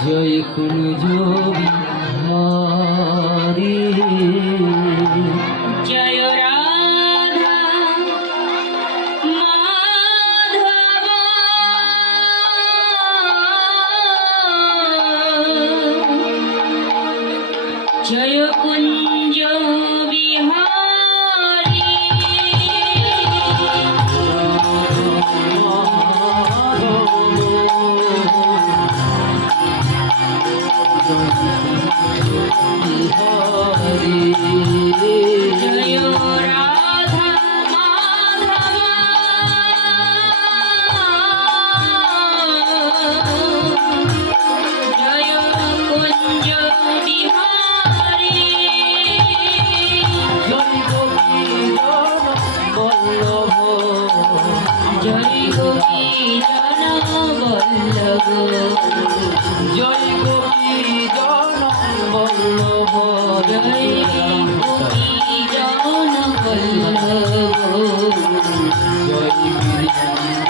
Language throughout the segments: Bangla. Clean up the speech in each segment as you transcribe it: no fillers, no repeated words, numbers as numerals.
জয় কুঞ্জ বিহারী জয় রাধা মাধব জয় কুঞ্জ বিহারী জয় রাধা মাধব জয় কুঞ্জ বিহারী জয় গোপী জন বল্লভ জয় গোপী জন বল্লভ জয় গোপী জন বল্লভ জয় গিরিধারী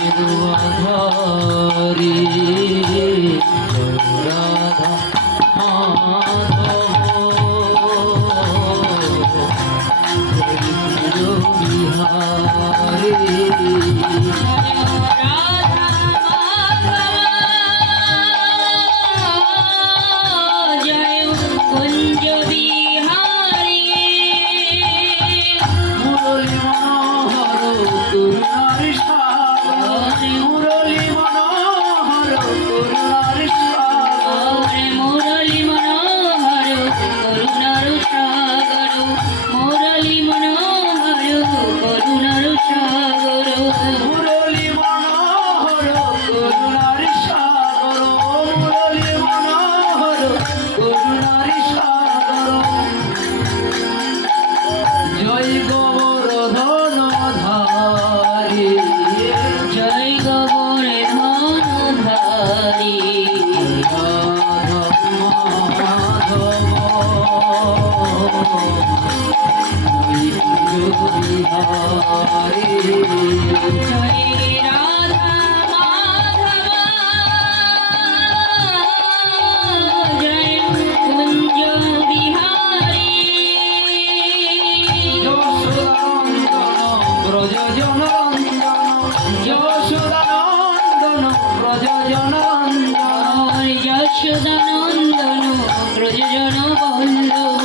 রাধা মাধব বিহারী জয় কুঞ্জ বিহারী মুরলী মনোহর করুণার সাগর মুরলী মনোহর করুণার সাগর মুরলী মনোহর করুণার সাগর মুরলী মনোহর করুণার সাগর মুরলী মনোহর করুণার সাগর মুরলী মনোহর করুণার সাগর জয় গোবর্ধন ধারী জয় গোবর্ধনধারী রাধা মাধব বিহারী জয় রাধা মাধব জয় কুঞ্জ বিহারী যশোদানন্দন ব্রজজনন্দন যশোদানন্দন ব্রজজনন্দন যশোদানন্দন ব্রজজন বল্লভ